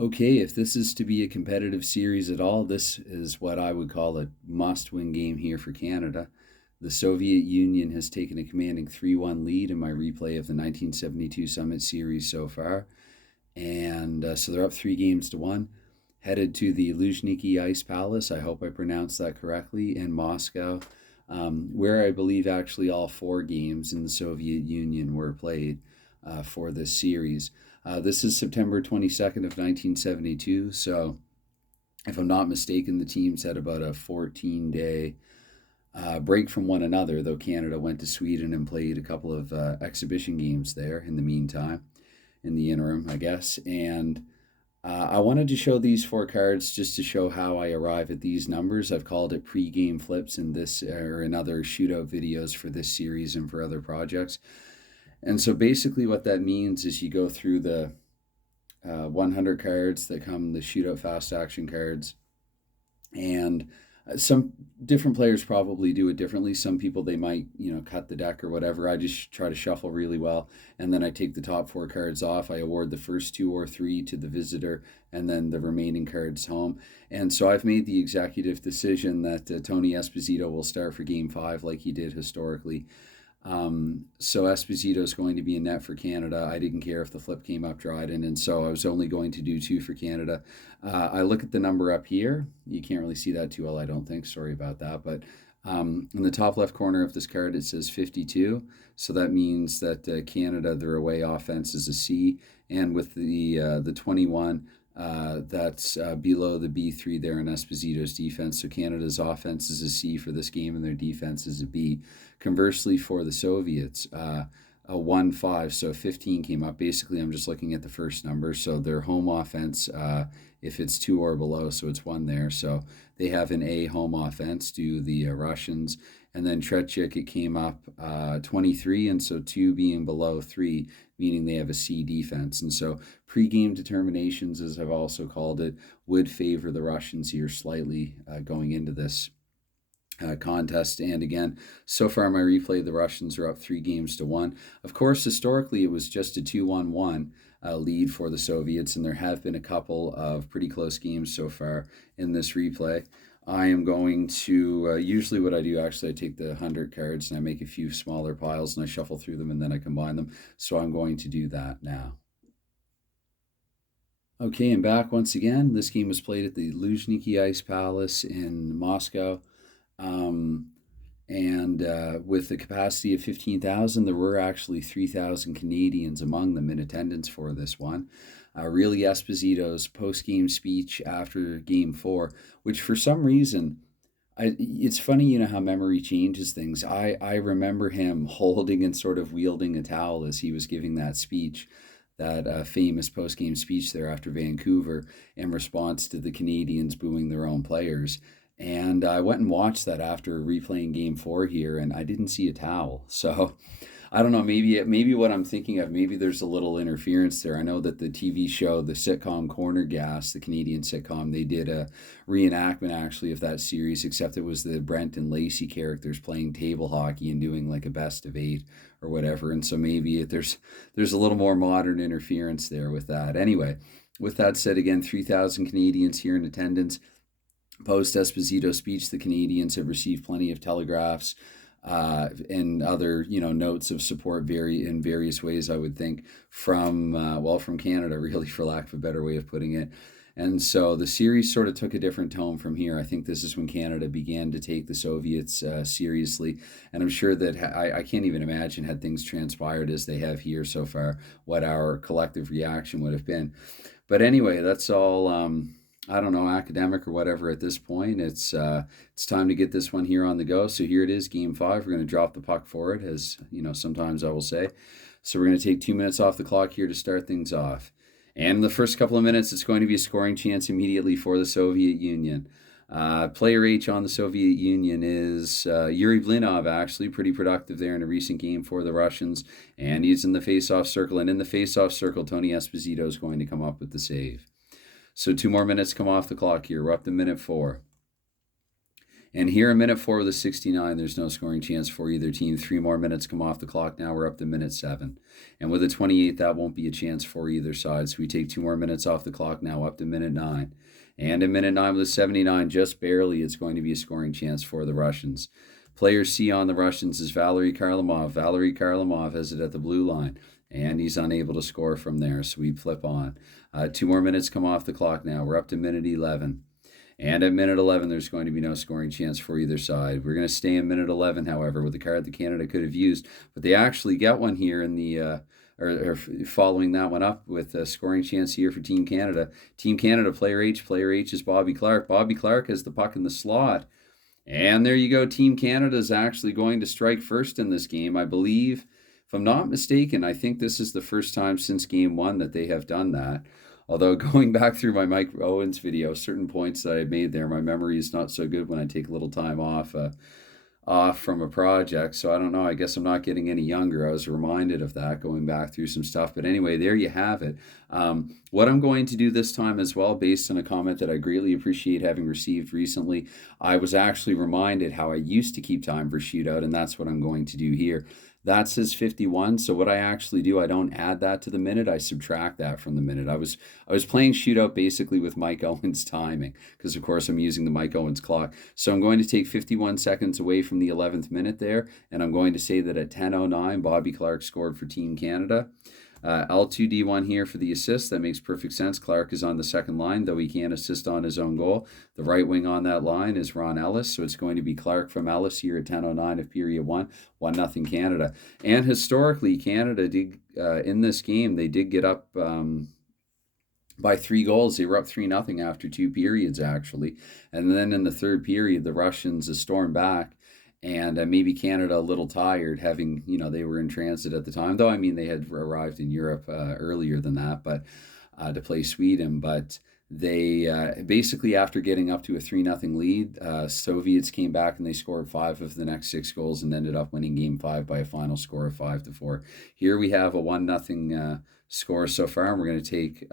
Okay, if this is to be a competitive series at all, this is what I would call a must-win game here for Canada. The Soviet Union has taken a commanding 3-1 lead in my replay of the 1972 Summit Series so far. And so they're up 3 games to 1. Headed to the Luzhniki Ice Palace, I hope I pronounced that correctly, in Moscow, where I believe actually all 4 games in the Soviet Union were played for this series. This is September 22nd of 1972, so if I'm not mistaken, the teams had about a 14-day break from one another, though Canada went to Sweden and played a couple of exhibition games there in the meantime, in the interim, I guess. And I wanted to show these 4 cards just to show how I arrive at these numbers. I've called it pre-game flips in this or in other shootout videos for this series and for other projects. And so basically what that means is you go through the 100 cards that come, the shootout fast action cards, and some different players probably do it differently. Some people, they might, cut the deck or whatever. I just try to shuffle really well, and then I take the top 4 cards off. I award the first 2 or 3 to the visitor, and then the remaining cards home. And so I've made the executive decision that Tony Esposito will start for Game 5 like he did historically. So Esposito is going to be in net for Canada. I didn't care if the flip came up Dryden, and so I was only going to do 2 for Canada. I look at the number up here. You can't really see that too well, I don't think. Sorry about that. But in the top left corner of this card, it says 52. So that means that Canada, their away offense is a C. And with the 21, that's below the B3 there in Esposito's defense. So Canada's offense is a C for this game, and their defense is a B. Conversely, for the Soviets, a 1-5, so 15 came up. Basically, I'm just looking at the first number. So their home offense, if it's 2 or below, so it's 1 there. So they have an A home offense to the Russians. And then Tretiak, it came up 23, and so 2 being below 3, meaning they have a C defense. And so pre-game determinations, as I've also called it, would favor the Russians here slightly going into this contest. And again, so far in my replay, the Russians are up 3 games to 1. Of course, historically, it was just a 2-1-1 lead for the Soviets, and there have been a couple of pretty close games so far in this replay. I am going to, usually what I do, actually, I take the 100 cards and I make a few smaller piles and I shuffle through them and then I combine them. So I'm going to do that now. Okay, and back once again. This game was played at the Luzhniki Ice Palace in Moscow. And with the capacity of 15,000, there were actually 3,000 Canadians among them in attendance for this one. Really, Esposito's post-game speech after Game 4, which for some reason, it's funny, how memory changes things. I remember him holding and sort of wielding a towel as he was giving that speech, that famous post-game speech there after Vancouver, in response to the Canadians booing their own players. And I went and watched that after replaying Game 4 here, and I didn't see a towel. So I don't know, maybe what I'm thinking of, maybe there's a little interference there. I know that the TV show, the sitcom Corner Gas, the Canadian sitcom, they did a reenactment actually of that series, except it was the Brent and Lacey characters playing table hockey and doing like a best of 8 or whatever. And so maybe there's a little more modern interference there with that. Anyway, with that said, again, 3,000 Canadians here in attendance. Post Esposito speech, the Canadians have received plenty of telegraphs and other, notes of support in various ways, I would think, from Canada, really, for lack of a better way of putting it. And so the series sort of took a different tone from here. I think this is when Canada began to take the Soviets seriously. And I'm sure that I can't even imagine, had things transpired as they have here so far, what our collective reaction would have been. But anyway, that's all I don't know, academic or whatever at this point. It's time to get this one here on the go. So here it is, Game 5. We're going to drop the puck for it, as sometimes I will say. So we're going to take 2 minutes off the clock here to start things off. And in the first couple of minutes, it's going to be a scoring chance immediately for the Soviet Union. Player H on the Soviet Union is Yuri Vlinhov, actually pretty productive there in a recent game for the Russians. And he's in the face-off circle. And in the face-off circle, Tony Esposito is going to come up with the save. So 2 more minutes come off the clock here. We're up to minute 4. And here in minute 4 with a 69, there's no scoring chance for either team. 3 more minutes come off the clock. Now we're up to minute 7. And with a 28, that won't be a chance for either side. So we take 2 more minutes off the clock now, up to minute 9. And in minute 9 with a 79, just barely, it's going to be a scoring chance for the Russians. Player C on the Russians is Valery Kharlamov. Valery Kharlamov has it at the blue line, and he's unable to score from there, so we flip on. 2 more minutes come off the clock now. We're up to minute 11. And at minute 11, there's going to be no scoring chance for either side. We're going to stay in minute 11, however, with the card that Canada could have used. But they actually get one here in the or following that one up with a scoring chance here for Team Canada. Team Canada, player H. Player H is Bobby Clark. Bobby Clark has the puck in the slot. And there you go. Team Canada is actually going to strike first in this game. I believe, if I'm not mistaken, I think this is the first time since game 1 that they have done that. Although going back through my Mike Owens video, certain points that I made there, my memory is not so good when I take a little time off from a project. So I don't know. I guess I'm not getting any younger. I was reminded of that going back through some stuff. But anyway, there you have it. What I'm going to do this time as well, based on a comment that I greatly appreciate having received recently, I was actually reminded how I used to keep time for shootout, and that's what I'm going to do here. That says 51, so what I actually do, I don't add that to the minute, I subtract that from the minute. I was playing shootout basically with Mike Owens timing, because of course I'm using the Mike Owens clock. So I'm going to take 51 seconds away from the 11th minute there, and I'm going to say that at 10:09, Bobby Clark scored for Team Canada. L2D1 here for the assist. That makes perfect sense. Clark is on the second line, though he can't assist on his own goal. The right wing on that line is Ron Ellis, so it's going to be Clark from Ellis here at 10:09 of period 1. 1-0 Canada. And historically, Canada did, in this game, they did get up by 3 goals. They were up 3-0 after 2 periods, actually. And then in the third period, the Russians stormed back. And maybe Canada a little tired, having, they were in transit at the time. Though, I mean, they had arrived in Europe earlier than that, but to play Sweden. But they basically, after getting up to a 3-0 lead, Soviets came back and they scored 5 of the next 6 goals and ended up winning Game 5 by a final score of 5-4. Here we have a 1-0 score so far, and we're going to take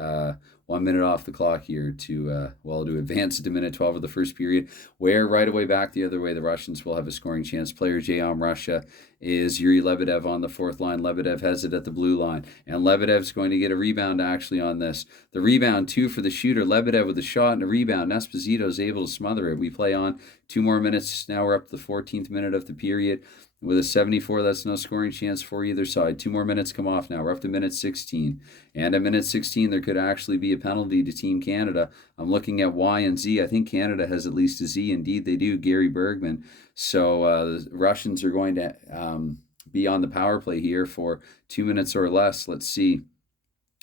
1 minute off the clock here to advance to minute 12 of the first period, where right away back the other way, the Russians will have a scoring chance. Player J on Russia is Yuri Lebedev on the fourth line. Lebedev has it at the blue line, and Lebedev's going to get a rebound actually on this. The rebound, 2 for the shooter. Lebedev with a shot and a rebound. Esposito is able to smother it. We play on 2 more minutes. Now we're up to the 14th minute of the period. With a 74, that's no scoring chance for either side. 2 more minutes come off now. We're up to minute 16. And at minute 16, there could actually be a penalty to Team Canada. I'm looking at Y and Z. I think Canada has at least a Z. Indeed, they do. Gary Bergman. So the Russians are going to be on the power play here for 2 minutes or less. Let's see.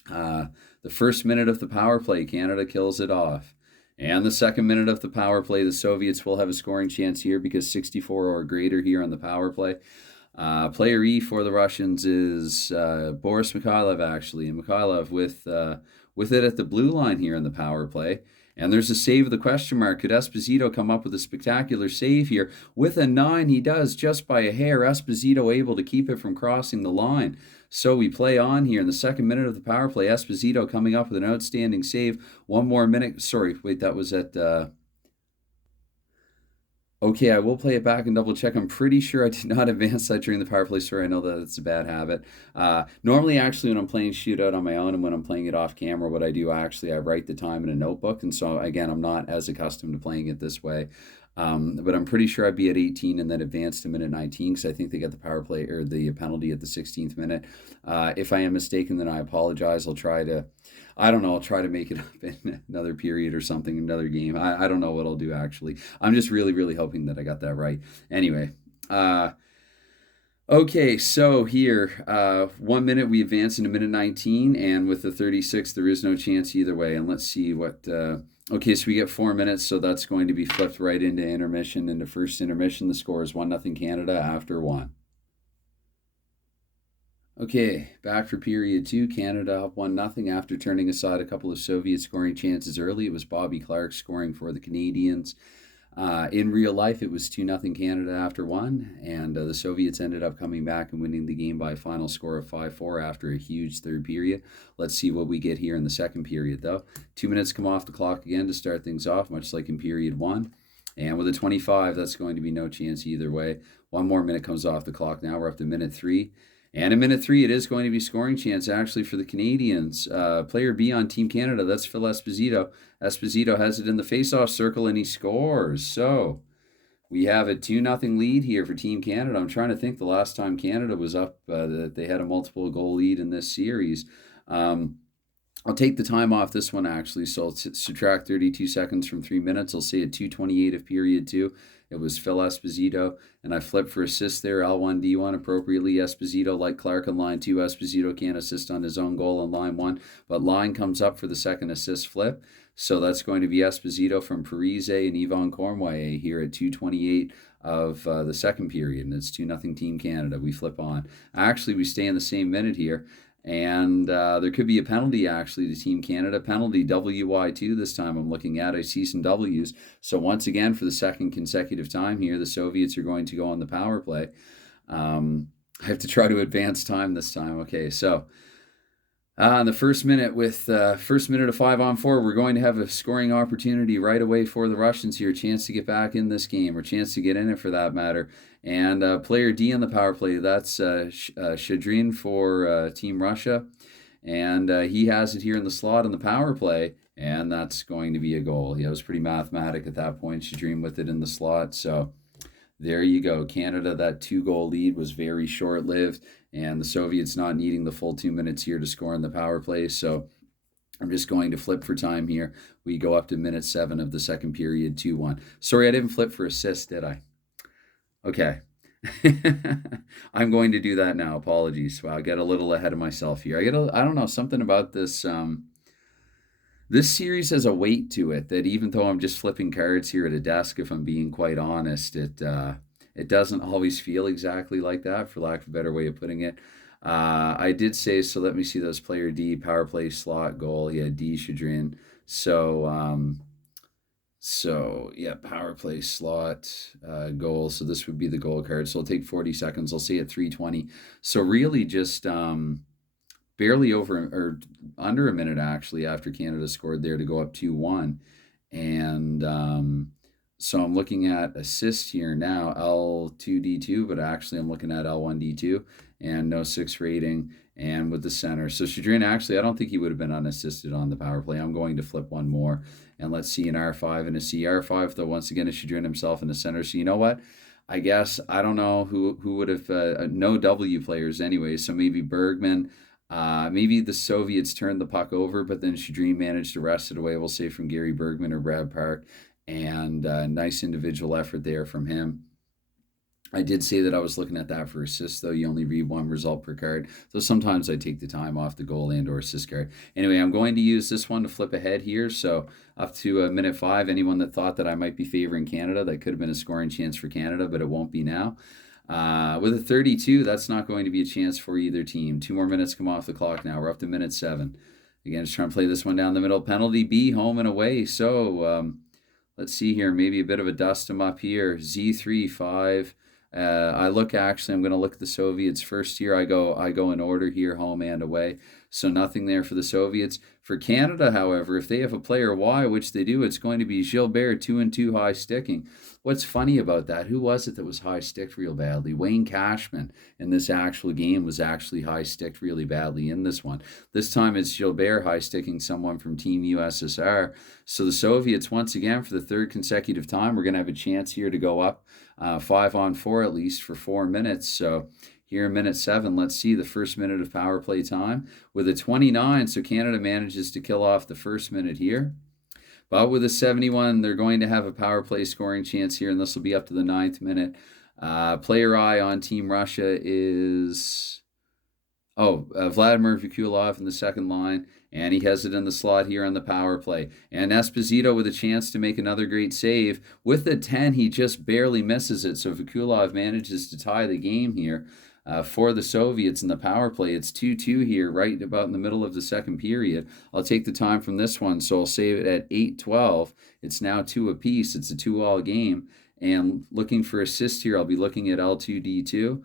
The first minute of the power play, Canada kills it off. And the second minute of the power play, the Soviets will have a scoring chance here because 64 or greater here on the power play. Player E for the Russians is Boris Mikhailov, actually. And Mikhailov with it at the blue line here in the power play. And there's a save of the question mark. Could Esposito come up with a spectacular save here? With a 9, he does, just by a hair. Esposito able to keep it from crossing the line. So we play on here in the second minute of the power play. Esposito coming up with an outstanding save. 1 more minute. Sorry, wait, that was at... Okay, I will play it back and double check. I'm pretty sure I did not advance that during the power play. Sorry, I know that it's a bad habit. Normally, actually, when I'm playing shootout on my own and when I'm playing it off camera, what I do, I write the time in a notebook. And so, again, I'm not as accustomed to playing it this way. But I'm pretty sure I'd be at 18 and then advance to minute 19 because I think they get the power play or the penalty at the 16th minute. If I am mistaken, then I apologize. I'll try to make it up in another period or something, another game. I don't know what I'll do, actually. I'm just really, really hoping that I got that right. Anyway, okay, so here, 1 minute, we advance into minute 19, and with the 36, there is no chance either way. And let's see what... Okay, so we get 4 minutes, so that's going to be flipped right into intermission. Into first intermission, the score is 1-0 Canada after 1. Okay, back for period 2. Canada up 1-0 after turning aside a couple of Soviet scoring chances early. It was Bobby Clark scoring for the Canadians. In real life, it was 2-0 Canada after 1, and the Soviets ended up coming back and winning the game by a final score of 5-4 after a huge third period. Let's see what we get here in the second period, though. 2 minutes come off the clock again to start things off, much like in period 1. And with a 25, that's going to be no chance either way. One more minute comes off the clock now. We're up to minute 3. And in minute 3, it is going to be scoring chance actually for the Canadians. Player B on Team Canada, that's Phil Esposito. Esposito has it in the face-off circle and he scores. So we have a 2-0 lead here for Team Canada. I'm trying to think the last time Canada was up, that they had a multiple goal lead in this series. I'll take the time off this one actually, so I'll subtract 32 seconds from 3 minutes. I'll say at 2:28 of period 2, it was Phil Esposito, and I flipped for assist there, L1, D1 appropriately. Esposito, like Clark on line 2, Esposito can't assist on his own goal on line 1, but line comes up for the second assist flip. So that's going to be Esposito from Parise and Yvon Cornway here at 2:28 of the second period, and it's 2-0 Team Canada. We flip on. Actually, we stay in the same minute here. And there could be a penalty, actually, to Team Canada. Penalty WY2 this time I'm looking at. I see some W's. So once again, for the second consecutive time here, the Soviets are going to go on the power play. I have to try to advance time this time. Okay, so in the first minute of 5-on-4, we're going to have a scoring opportunity right away for the Russians here. A chance to get back in this game, or chance to get in it for that matter. And player D on the power play, that's Shadrin for Team Russia. And he has it here in the slot on the power play, and that's going to be a goal. Yeah, it was pretty mathematic at that point. Shadrin with it in the slot. So there you go. Canada, that 2-goal lead was very short-lived, and the Soviets not needing the full 2 minutes here to score on the power play. So I'm just going to flip for time here. We go up to minute 7 of the second period, 2-1. Sorry, I didn't flip for assist, did I? Okay. I'm going to do that now. Apologies. Wow, I get a little ahead of myself here. I don't know, something about this this series has a weight to it that even though I'm just flipping cards here at a desk, if I'm being quite honest, it doesn't always feel exactly like that, for lack of a better way of putting it. I did say, so let me see those. Player D, power play slot goal. Yeah, D Shadrin. So yeah, power play slot goal. So this would be the goal card. So I'll take 40 seconds. I'll say at 3:20. So really just barely over or under a minute actually after Canada scored there to go up 2-1. And so I'm looking at assist here now, L2D2, but actually I'm looking at L1D2 and no 6 rating and with the center. So Shadrin, actually, I don't think he would have been unassisted on the power play. I'm going to flip one more, and let's see an R5 and a CR5, though once again, it's Shadrin himself in the center. So you know what? I guess, I don't know who would have, no W players anyway, so maybe Bergman. Maybe the Soviets turned the puck over, but then Shadrin managed to wrest it away, we'll say from Gary Bergman or Brad Park, and nice individual effort there from him. I did say that I was looking at that for assists, though. You only read one result per card. So sometimes I take the time off the goal and or assist card. Anyway, I'm going to use this one to flip ahead here. So up to minute 5, anyone that thought that I might be favoring Canada, that could have been a scoring chance for Canada, but it won't be now. With a 32, that's not going to be a chance for either team. 2 more minutes come off the clock now. We're up to minute 7. Again, just trying to play this one down the middle. Penalty B, home and away. So let's see here. Maybe a bit of a dust them up here. Z3, 5. I'm going to look at the Soviets first here. I go in order here, home and away. So nothing there for the Soviets. For Canada, however, if they have a player Y, which they do, it's going to be Gilbert, 2-2 high sticking. What's funny about that? Who was it that was high sticked real badly? Wayne Cashman in this actual game was actually high sticked really badly in this one. This time it's Gilbert high sticking someone from Team USSR. So the Soviets, once again, for the 3rd consecutive time, we're going to have a chance here to go up 5-on-4 at least for 4 minutes. So here in minute 7, let's see the first minute of power play time with a 29. So Canada manages to kill off the first minute here. But with a 71, they're going to have a power play scoring chance here, and this will be up to the 9th minute. Player I on Team Russia is Vladimir Vikulov in the second line, and he has it in the slot here on the power play. And Esposito with a chance to make another great save. With the 10, he just barely misses it, so Vikulov manages to tie the game here. For the Soviets in the power play. It's 2-2 here, right about in the middle of the second period. I'll take the time from this one, so I'll save it at 8:12. It's now 2 apiece. It's a 2-all game. And looking for assists here, I'll be looking at L2D2.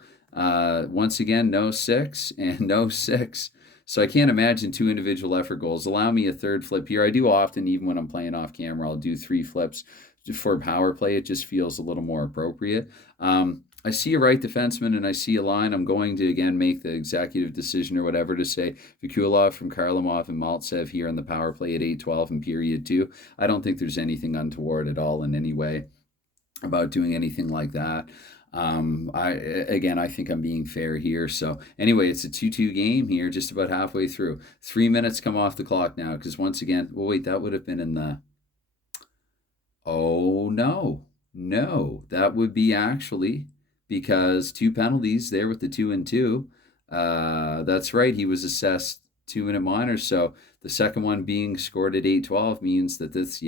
Once again, no 6 and no 6. So I can't imagine 2 individual effort goals. Allow me a 3rd flip here. I do often, even when I'm playing off camera, I'll do 3 flips for power play, it just feels a little more appropriate. I see a right defenseman and I see a line. I'm going to again make the executive decision or whatever to say Vikulov from Karlamov and Maltsev here on the power play at 8:12 in period two. I don't think there's anything untoward at all in any way about doing anything like that. I think I'm being fair here. So anyway, it's a 2-2 game here, just about halfway through. 3 minutes come off the clock now, because once again, well, wait, that would have been in the. Oh no, no, that would be actually because two penalties there with the 2-2. That's right. He was assessed 2-minute minors. So the second one being scored at 8:12 means that this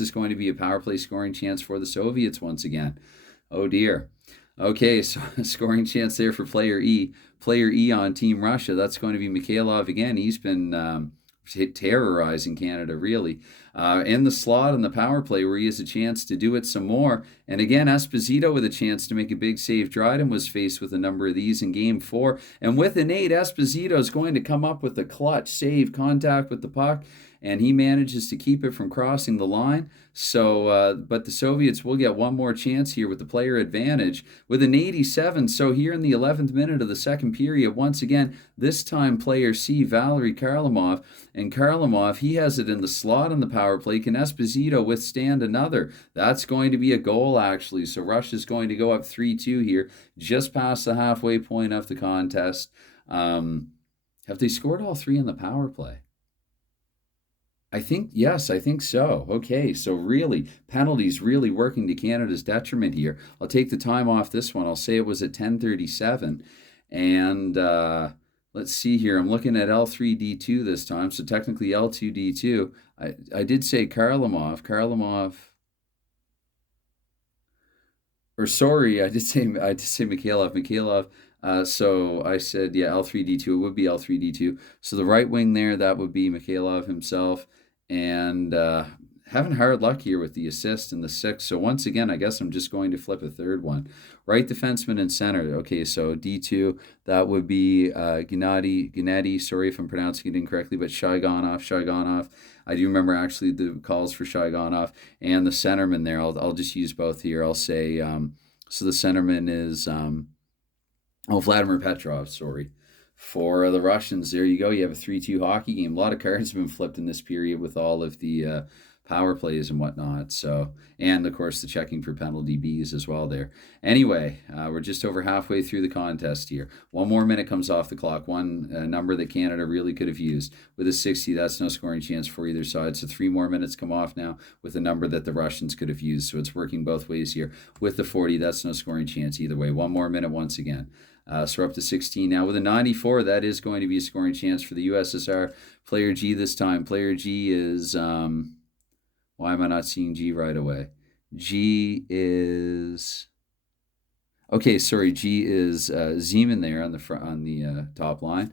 is going to be a power play scoring chance for the Soviets once again. Oh dear. Okay, so scoring chance there for player E. Player E on Team Russia. That's going to be Mikhailov again. He's been terrorizing Canada, really. In the slot on the power play where he has a chance to do it some more. And again, Esposito with a chance to make a big save. Dryden was faced with a number of these in game four. And with an 8, Esposito is going to come up with a clutch save, contact with the puck, and he manages to keep it from crossing the line. So, but the Soviets will get one more chance here with the player advantage with an 87. So here in the 11th minute of the second period, once again, this time player C, Valery Karlamov. And Karlamov, he has it in the slot on the power play. Can Esposito withstand another? That's going to be a goal, actually. So Russia's going to go up 3-2 here, just past the halfway point of the contest. Have they scored all three in the power play? Yes, I think so. Okay, so really, penalties really working to Canada's detriment here. I'll take the time off this one. I'll say it was at 10:37. And let's see here. I'm looking at L3D2 this time, so technically L2D2. I did say Karlamov. Or sorry, I did say Mikhailov. So I said, yeah, L3D2. It would be L3D2. So the right wing there, that would be Mikhailov himself. And having hard luck here with the assist and the 6. So once again, I guess I'm just going to flip a third one. Right defenseman and center. Okay, so D2, that would be Gennady. Sorry if I'm pronouncing it incorrectly, but Shaigonov. I do remember actually the calls for Shaigonov. And the centerman there, I'll just use both here. I'll say, so the centerman is, Vladimir Petrov, sorry. For the Russians, there you go. You have a 3-2 hockey game. A lot of cards have been flipped in this period with all of the power plays and whatnot. So, and of course the checking for penalty Bs as well there. Anyway, we're just over halfway through the contest here. One more minute comes off the clock. One number that Canada really could have used. With a 60, that's no scoring chance for either side. So 3 more minutes come off now with a number that the Russians could have used. So it's working both ways here. With the 40, that's no scoring chance either way. One more minute once again. So we're up to 16 now. With a 94, that is going to be a scoring chance for the USSR. Player G this time. Player G is... why am I not seeing G right away? G is... Okay, sorry. G is Zeman there on the top line.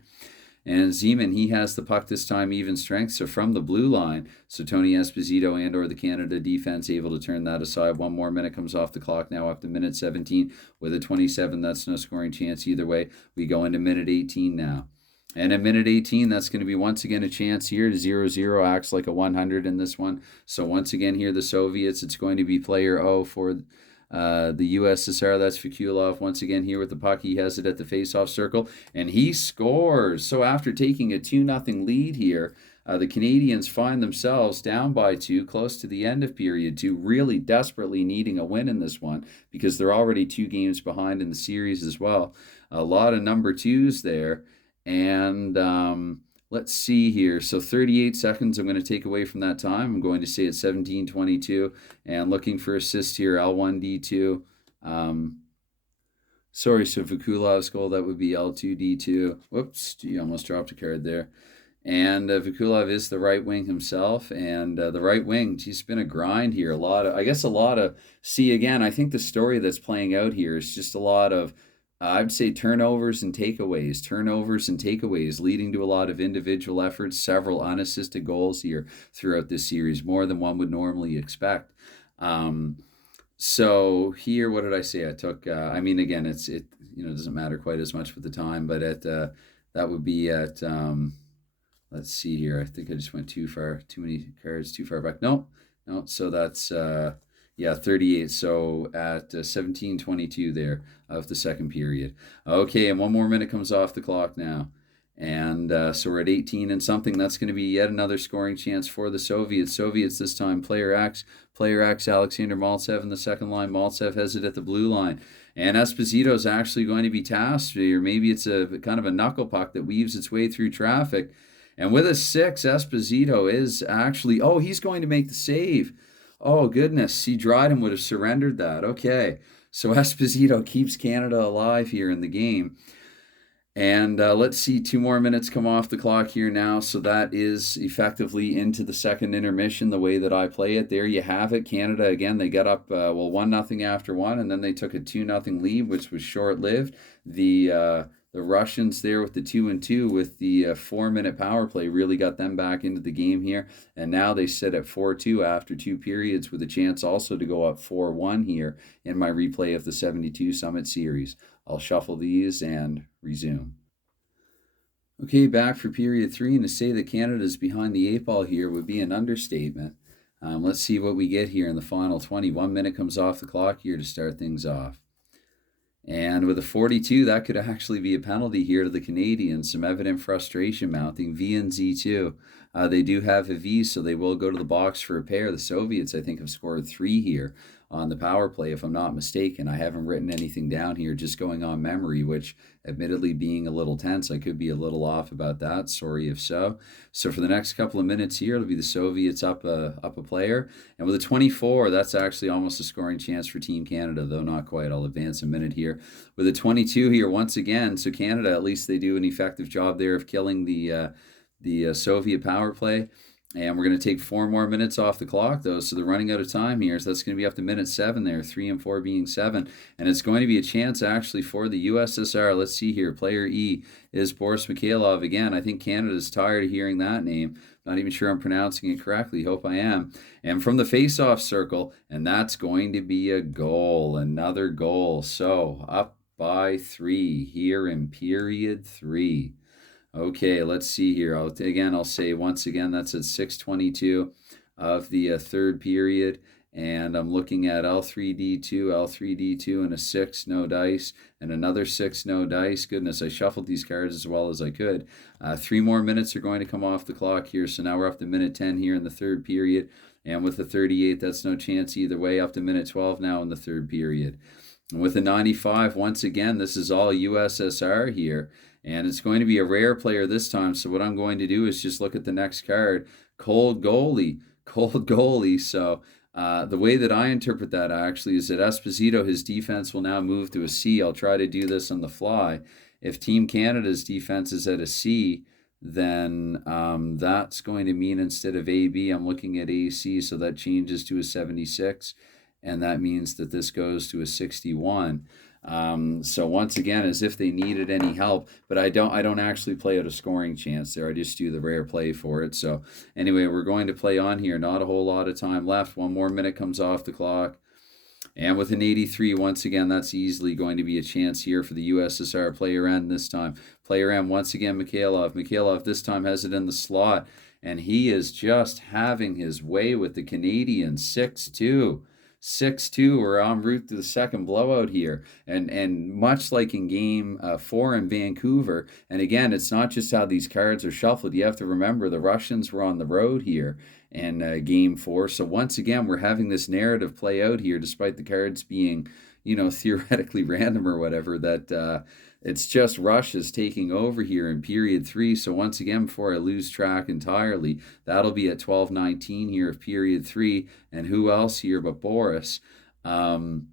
And Zeman, he has the puck this time, even strength. So from the blue line, so Tony Esposito and or the Canada defense able to turn that aside. One more minute comes off the clock now up to minute 17. With a 27, that's no scoring chance either way. We go into minute 18 now. And at minute 18, that's going to be once again a chance here. 0-0 acts like a 100 in this one. So once again here, the Soviets, it's going to be player O for the USSR. That's Vikulov once again here with the puck. He has it at the face-off circle, and he scores. So after taking a 2-0 lead here, the Canadians find themselves down by 2, close to the end of period 2, really desperately needing a win in this one because they're already 2 games behind in the series as well. A lot of number 2s there. And let's see here. So 38 seconds I'm going to take away from that time. I'm going to say it's 17:22. And looking for assist here, L1D2. Sorry, so Vikulov's goal, that would be L2D2. Whoops, you almost dropped a card there. And Vikulov is the right wing himself. And the right wing, geez, it's been a grind here. See, again, I think the story that's playing out here is just a lot of I'd say turnovers and takeaways, leading to a lot of individual efforts, several unassisted goals here throughout this series, more than one would normally expect. So here, what did I say? I took, again, it doesn't matter quite as much with the time, but that would be at, let's see here. I think I just went too many cards too far back. No, No, so that's, yeah, 38. So at 17:22 there of the second period. Okay, and one more minute comes off the clock now. And so we're at 18 and something. That's going to be yet another scoring chance for the Soviets. Soviets this time, player X, Alexander Maltsev in the second line. Maltsev has it at the blue line. And Esposito's actually going to be tasked, or maybe it's a kind of a knuckle puck that weaves its way through traffic. And with a 6, Esposito is actually, oh, he's going to make the save. Oh, goodness. See, Dryden would have surrendered that. Okay. So Esposito keeps Canada alive here in the game. And let's see, 2 more minutes come off the clock here now. So that is effectively into the second intermission, the way that I play it. There you have it. Canada, again, they got up, 1-0 after one, and then they took a 2-0 lead, which was short-lived. The Russians there with the 2-2 with the 4-minute power play really got them back into the game here. And now they sit at 4-2 after 2 periods with a chance also to go up 4-1 here in my replay of the 72 Summit Series. I'll shuffle these and resume. Okay, back for period 3, and to say that Canada's behind the 8 ball here would be an understatement. Let's see what we get here in the final 20. 1 minute comes off the clock here to start things off. And with a 42, that could actually be a penalty here to the Canadians. Some evident frustration mounting. V and Z2. They do have a V, so they will go to the box for a pair. The Soviets, I think, have scored 3 here on the power play, if I'm not mistaken. I haven't written anything down here, just going on memory, which admittedly being a little tense, I could be a little off about that. Sorry if so. So for the next couple of minutes here, it'll be the Soviets up a player. And with a 24, that's actually almost a scoring chance for Team Canada, though not quite. I'll advance a minute here. With a 22 here once again, so Canada, at least they do an effective job there of killing the Soviet power play. And we're going to take 4 more minutes off the clock, though, so they're running out of time here. So that's going to be up to minute 7 there, 3 and 4 being 7. And it's going to be a chance, actually, for the USSR. Let's see here. Player E is Boris Mikhailov. Again, I think Canada's tired of hearing that name. Not even sure I'm pronouncing it correctly. Hope I am. And from the face-off circle, and that's going to be a goal, another goal. So up by 3 here in period 3. Okay, let's see here. I'll say once again, that's at 6:22 of the third period. And I'm looking at L3D2, and a 6, no dice, and another 6, no dice. Goodness, I shuffled these cards as well as I could. 3 more minutes are going to come off the clock here. So now we're up to minute 10 here in the third period. And with the 38, that's no chance either way. Up to minute 12 now in the third period. And with a 95, once again, this is all USSR here. And it's going to be a rare player this time. So what I'm going to do is just look at the next card. Cold goalie. So the way that I interpret that actually is that Esposito, his defense will now move to a C. I'll try to do this on the fly. If Team Canada's defense is at a C, then that's going to mean instead of AB, I'm looking at AC. So that changes to a 76. And that means that this goes to a 61. So once again, as if they needed any help, but I don't actually play out a scoring chance there. I just do the rare play for it. So anyway, we're going to play on here. Not a whole lot of time left. 1 more minute comes off the clock. And with an 83, once again, that's easily going to be a chance here for the USSR. Player N this time. Player M, once again, Mikhailov. Mikhailov this time has it in the slot. And he is just having his way with the Canadians. 6-2. 6-2, we're en route to the second blowout here. And much like in game 4 in Vancouver, and again, it's not just how these cards are shuffled. You have to remember the Russians were on the road here in game 4. So once again, we're having this narrative play out here, despite the cards being, theoretically random or whatever, that it's just Russia's taking over here in period 3. So once again, before I lose track entirely, that'll be at 12:19 here of period 3. And who else here but Boris? Let's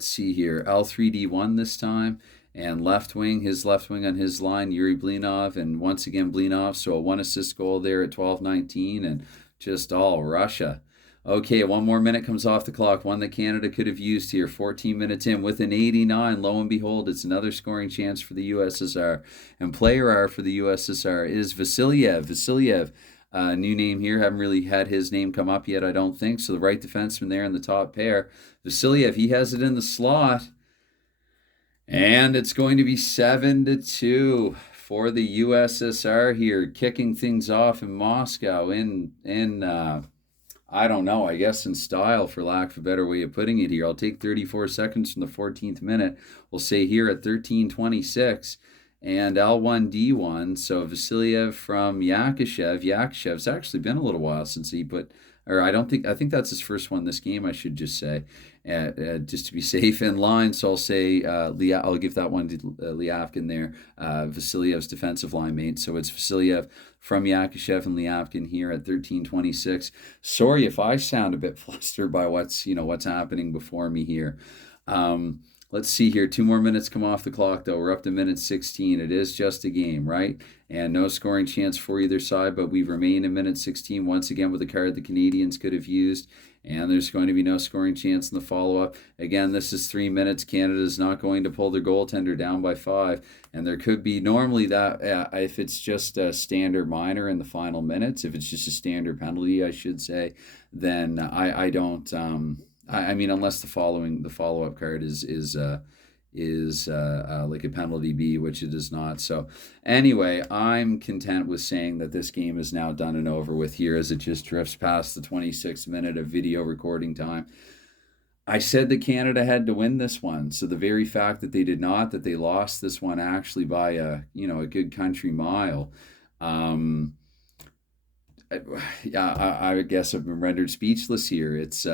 see here. L3D1 this time. And his left wing on his line, Yuri Vlinhov. And once again, Vlinhov. So a 1 assist goal there at 12:19. And just all Russia. Okay, 1 more minute comes off the clock, one that Canada could have used here, 14 minutes in. With an 89, lo and behold, it's another scoring chance for the USSR. And player R for the USSR is Vasilyev. Vasilyev, new name here, haven't really had his name come up yet, I don't think. So the right defenseman there in the top pair. Vasilyev, he has it in the slot. And it's going to be 7-2 for the USSR here, kicking things off in Moscow in I don't know, I guess in style, for lack of a better way of putting it here. I'll take 34 seconds from the 14th minute. We'll say here at 13:26. And L1D1, so Vasiliev from Yakashev. Yakashev's actually been a little while since he put, or I think that's his first one this game, I should just say, just to be safe in line. So I'll say, I'll give that one to Lyavkin there, Vasiliev's defensive line mate. So it's Vasiliev from Yakashev and Lyavkin here at 13:26. Sorry if I sound a bit flustered by what's happening before me here. Let's see here. 2 more minutes come off the clock, though. We're up to minute 16. It is just a game, right? And no scoring chance for either side, but we remain in minute 16 once again with a card the Canadians could have used. And there's going to be no scoring chance in the follow-up. Again, this is 3 minutes. Canada's not going to pull their goaltender down by 5. And there could be normally that, if it's just a standard minor in the final minutes, if it's just a standard penalty, I should say, then I don't... I mean, unless the follow-up card is like a penalty B, which it is not. So anyway, I'm content with saying that this game is now done and over with here as it just drifts past the 26th minute of video recording time. I said that Canada had to win this one. So the very fact that they did not, that they lost this one actually by a good country mile. I guess I've been rendered speechless here. It's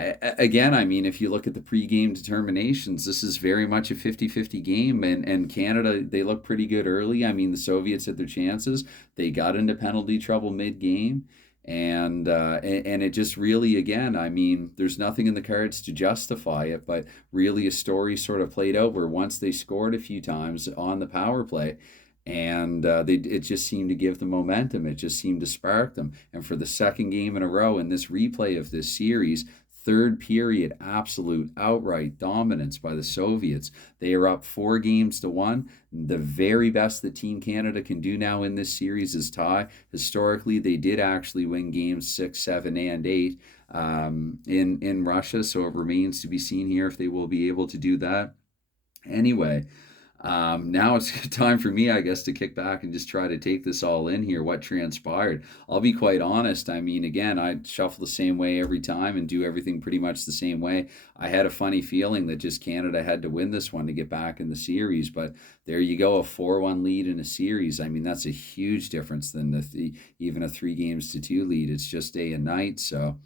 again, I mean, if you look at the pre-game determinations, this is very much a 50-50 game, and Canada, they look pretty good early. I mean, the Soviets had their chances. They got into penalty trouble mid-game, and it just really, again, I mean, there's nothing in the cards to justify it, but really a story sort of played out where once they scored a few times on the power play, and it just seemed to give them momentum. It just seemed to spark them. And for the second game in a row in this replay of this series, third period, absolute outright dominance by the Soviets. They are up 4-1. The very best that Team Canada can do now in this series is tie. Historically, they did actually win games 6, 7, and 8 in Russia, so it remains to be seen here if they will be able to do that. Anyway, now it's time for me, I guess, to kick back and just try to take this all in here, what transpired. I'll be quite honest. I mean, again, I shuffle the same way every time and do everything pretty much the same way. I had a funny feeling that just Canada had to win this one to get back in the series, but there you go, a 4-1 lead in a series. I mean, that's a huge difference than even a 3-2 lead. It's just day and night, so...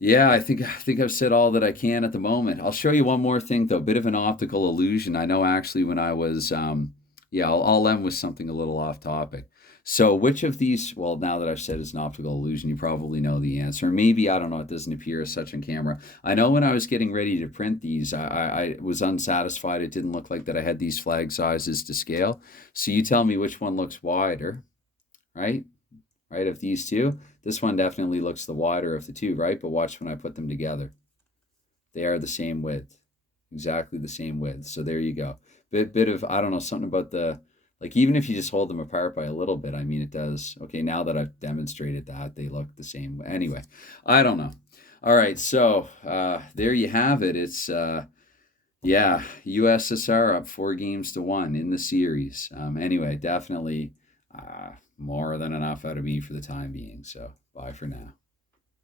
Yeah, I think I've said all that I can at the moment. I'll show you one more thing, though. Bit of an optical illusion. I know actually when I was, I'll end with something a little off topic. So which of these, well, now that I've said it's an optical illusion, you probably know the answer. Maybe, I don't know, it doesn't appear as such on camera. I know when I was getting ready to print these, I was unsatisfied. It didn't look like that I had these flag sizes to scale. So you tell me which one looks wider, right? Right, of these two. This one definitely looks the wider of the two, right? But watch when I put them together. They are the same width. Exactly the same width. So there you go. Bit of, I don't know, something about the, like even if you just hold them apart by a little bit, I mean, it does. Okay, now that I've demonstrated that, they look the same. Anyway, I don't know. All right, so there you have it. It's, USSR up 4-1 in the series. Anyway, definitely... more than enough out of me for the time being. So bye for now.